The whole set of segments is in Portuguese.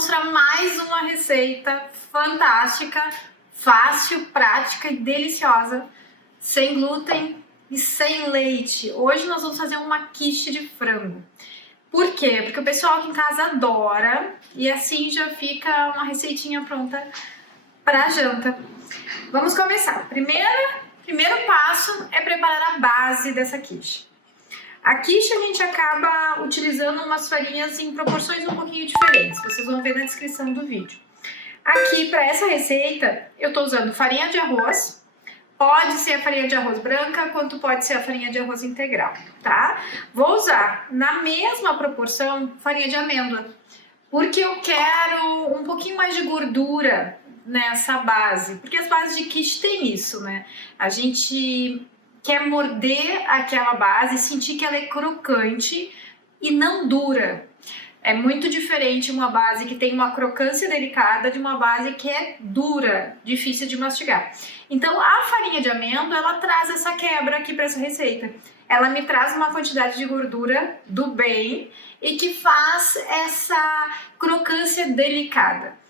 mostrar mais uma receita fantástica, fácil, prática e deliciosa, sem glúten e sem leite. Hoje nós vamos fazer uma quiche de frango. Por quê? Porque o pessoal aqui em casa adora e assim já fica uma receitinha pronta para a janta. Vamos começar. Primeiro passo é preparar a base dessa quiche. A quiche a gente acaba utilizando umas farinhas em proporções um pouquinho diferentes, vocês vão ver na descrição do vídeo. Aqui, para essa receita, eu estou usando farinha de arroz, pode ser a farinha de arroz branca, quanto pode ser a farinha de arroz integral, tá? Vou usar, na mesma proporção, farinha de amêndoa, porque eu quero um pouquinho mais de gordura nessa base, porque as bases de quiche tem isso, né? A gente quer morder aquela base, sentir que ela é crocante e não dura. É muito diferente uma base que tem uma crocância delicada de uma base que é dura, difícil de mastigar. Então a farinha de amêndoa, ela traz essa quebra aqui para essa receita. Ela me traz uma quantidade de gordura do bem e que faz essa crocância delicada.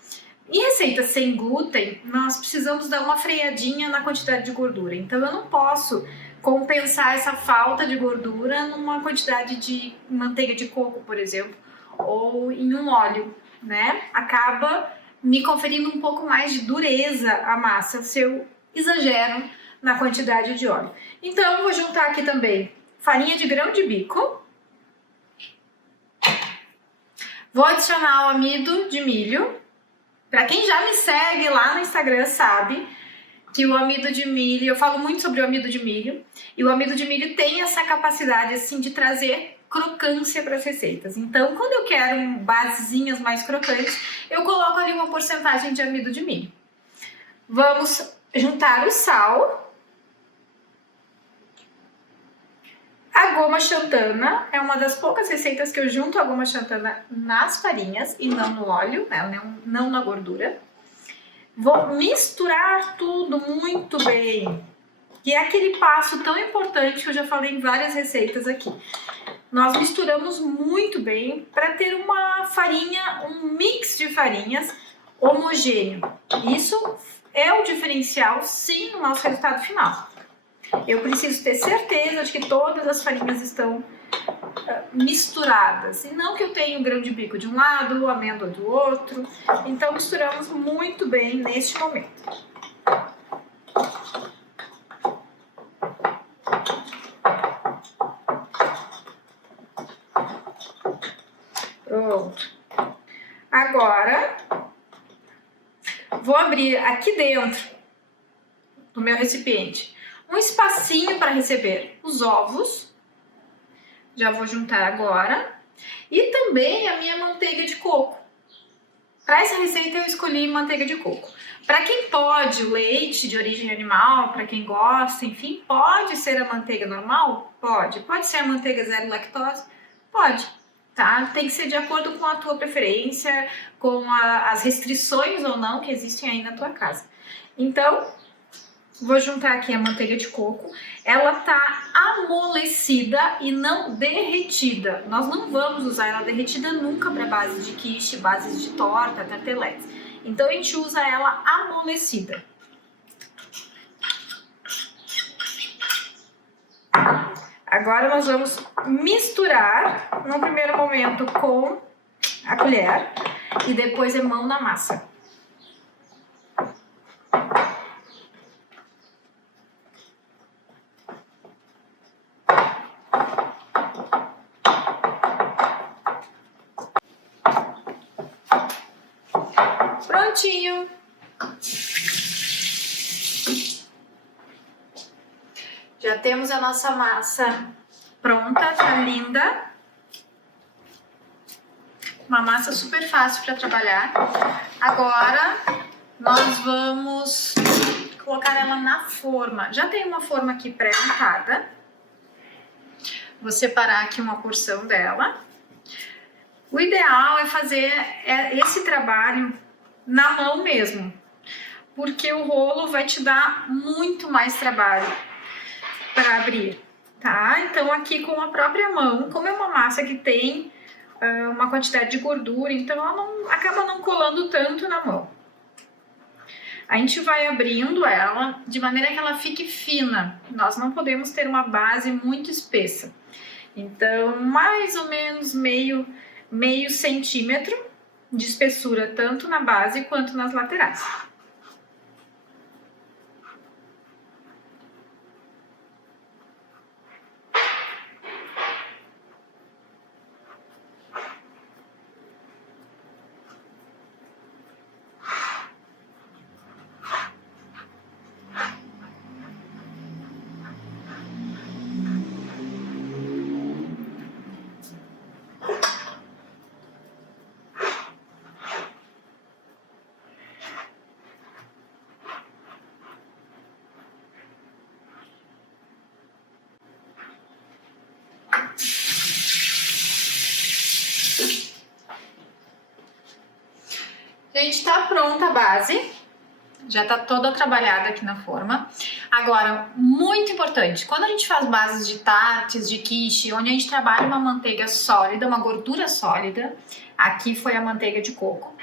Em receitas sem glúten, nós precisamos dar uma freadinha na quantidade de gordura. Então eu não posso compensar essa falta de gordura numa quantidade de manteiga de coco, por exemplo, ou em um óleo, né? Acaba me conferindo um pouco mais de dureza a massa se eu exagero na quantidade de óleo. Então vou juntar aqui também farinha de grão de bico. Vou adicionar o amido de milho. Para quem já me segue lá no Instagram sabe que o amido de milho, eu falo muito sobre o amido de milho, e o amido de milho tem essa capacidade assim de trazer crocância para as receitas. Então, quando eu quero basezinhas mais crocantes, eu coloco ali uma porcentagem de amido de milho. Vamos juntar o sal. A goma xantana é uma das poucas receitas que eu junto a goma xantana nas farinhas e não no óleo, né? Não na gordura. Vou misturar tudo muito bem, que é aquele passo tão importante que eu já falei em várias receitas aqui. Nós misturamos muito bem para ter uma farinha, um mix de farinhas homogêneo. Isso é o diferencial, sim, no nosso resultado final. Eu preciso ter certeza de que todas as farinhas estão misturadas. E não que eu tenha o grão de bico de um lado, a amêndoa do outro. Então misturamos muito bem neste momento. Pronto. Agora vou abrir aqui dentro do meu recipiente um espacinho para receber os ovos. Já vou juntar agora. E também a minha manteiga de coco. Para essa receita eu escolhi manteiga de coco. Para quem pode, o leite de origem animal, para quem gosta, enfim, pode ser a manteiga normal? Pode. Pode ser a manteiga zero lactose? Pode. Tá? Tem que ser de acordo com a tua preferência, com as restrições ou não que existem aí na tua casa. Então, vou juntar aqui a manteiga de coco. Ela tá amolecida e não derretida. Nós não vamos usar ela derretida nunca para base de quiche, bases de torta, tarteletes. Então a gente usa ela amolecida. Agora nós vamos misturar no primeiro momento com a colher e depois é mão na massa. Prontinho! Já temos a nossa massa pronta, tá linda. Uma massa super fácil para trabalhar. Agora nós vamos colocar ela na forma. Já tem uma forma aqui pré-untada. Vou separar aqui uma porção dela. O ideal é fazer esse trabalho na mão mesmo, porque o rolo vai te dar muito mais trabalho para abrir, tá? Então aqui com a própria mão, como é uma massa que tem uma quantidade de gordura, então ela acaba não colando tanto na mão. A gente vai abrindo ela de maneira que ela fique fina. Nós não podemos ter uma base muito espessa. Então, mais ou menos meio centímetro de espessura, tanto na base quanto nas laterais. Gente, tá pronta a base, já tá toda trabalhada aqui na forma. Agora, muito importante, quando a gente faz bases de tartes, de quiche, onde a gente trabalha uma manteiga sólida, uma gordura sólida, aqui foi a manteiga de coco,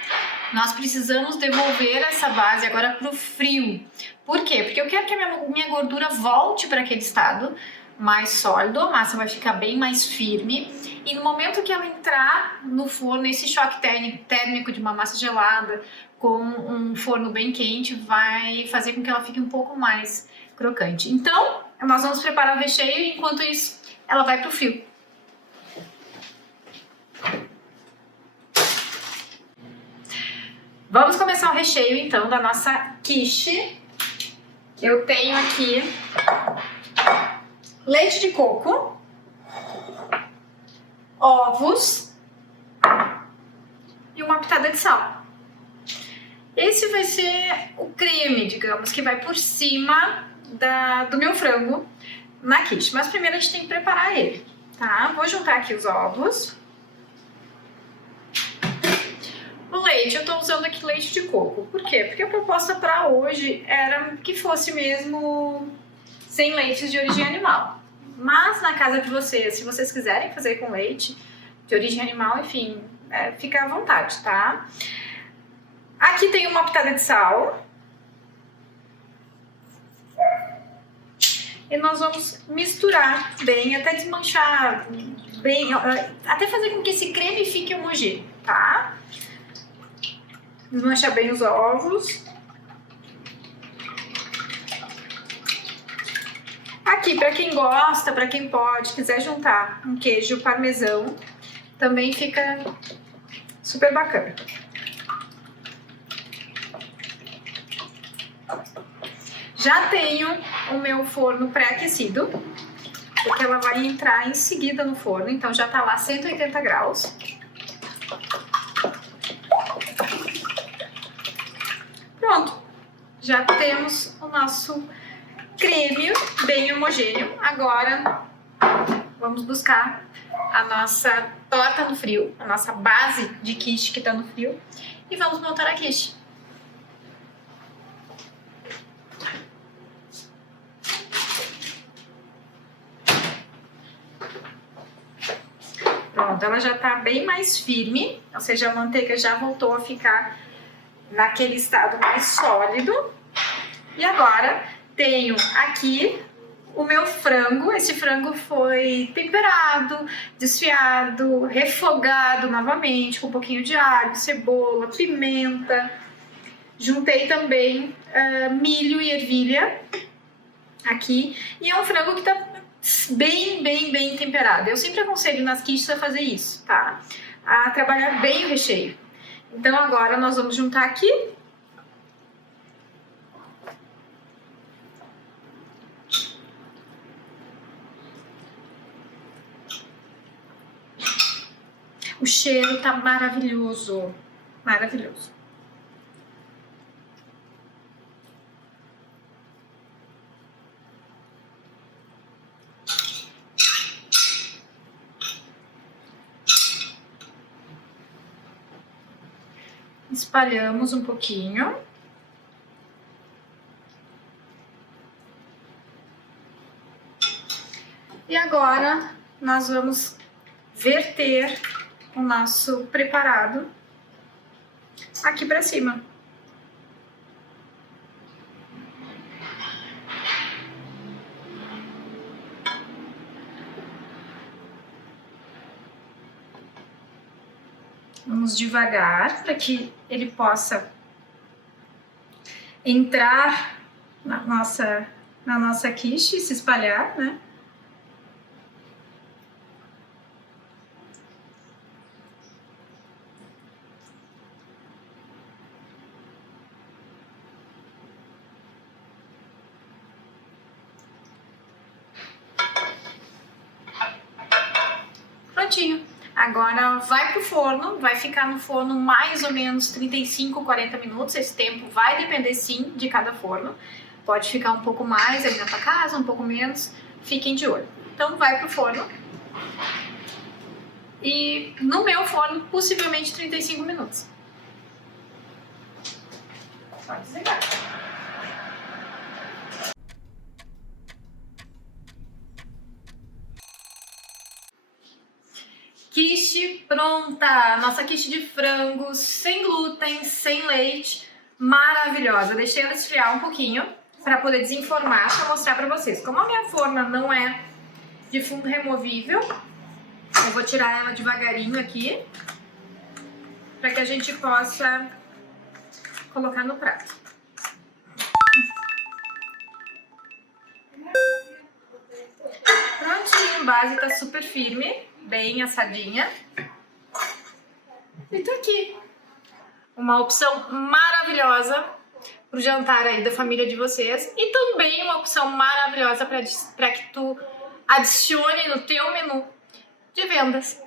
nós precisamos devolver essa base agora pro frio. Por quê? Porque eu quero que a minha gordura volte para aquele estado mais sólido, a massa vai ficar bem mais firme, e no momento que ela entrar no forno, esse choque térmico de uma massa gelada com um forno bem quente vai fazer com que ela fique um pouco mais crocante. Então, nós vamos preparar o recheio e enquanto isso, ela vai pro frio. Vamos começar o recheio então da nossa quiche. Eu tenho aqui leite de coco, ovos e uma pitada de sal. Esse vai ser o creme, digamos, que vai por cima do meu frango na quiche. Mas primeiro a gente tem que preparar ele, tá? Vou juntar aqui os ovos. O leite, eu tô usando aqui leite de coco. Por quê? Porque a proposta para hoje era que fosse mesmo sem leites de origem animal. Mas na casa de vocês, se vocês quiserem fazer com leite de origem animal, enfim, fica à vontade, tá? Aqui tem uma pitada de sal. E nós vamos misturar bem, até desmanchar bem, até fazer com que esse creme fique homogêneo, tá? Desmanchar bem os ovos. Aqui, para quem gosta, para quem pode, quiser juntar um queijo parmesão, também fica super bacana. Já tenho o meu forno pré-aquecido, porque ela vai entrar em seguida no forno, então já tá lá 180 graus. Pronto, já temos o nosso creme bem homogêneo. Agora vamos buscar a nossa torta no frio, a nossa base de quiche que tá no frio, e vamos montar a quiche. Pronto, ela já tá bem mais firme, ou seja, a manteiga já voltou a ficar naquele estado mais sólido. E agora tenho aqui o meu frango. Esse frango foi temperado, desfiado, refogado novamente com um pouquinho de alho, cebola, pimenta. Juntei também milho e ervilha aqui. E é um frango que tá bem temperado. Eu sempre aconselho nas quiches a fazer isso, tá? A trabalhar bem o recheio. Então agora nós vamos juntar aqui. O cheiro tá maravilhoso, maravilhoso. Espalhamos um pouquinho. E agora nós vamos verter o nosso preparado aqui para cima. Vamos devagar para que ele possa entrar na nossa quiche e se espalhar, né? Prontinho. Agora vai pro forno, vai ficar no forno mais ou menos 35, 40 minutos. Esse tempo vai depender sim de cada forno. Pode ficar um pouco mais aí na tua casa, um pouco menos. Fiquem de olho. Então vai pro forno. E no meu forno, possivelmente 35 minutos. Pode desligar. Quiche pronta! Nossa quiche de frango, sem glúten, sem leite, maravilhosa. Eu deixei ela esfriar um pouquinho para poder desenformar, para mostrar para vocês. Como a minha forma não é de fundo removível, eu vou tirar ela devagarinho aqui, para que a gente possa colocar no prato. Prontinho, a base tá super firme, bem assadinha. E tá aqui. Uma opção maravilhosa pro jantar aí da família de vocês. E também uma opção maravilhosa para que tu adicione no teu menu de vendas.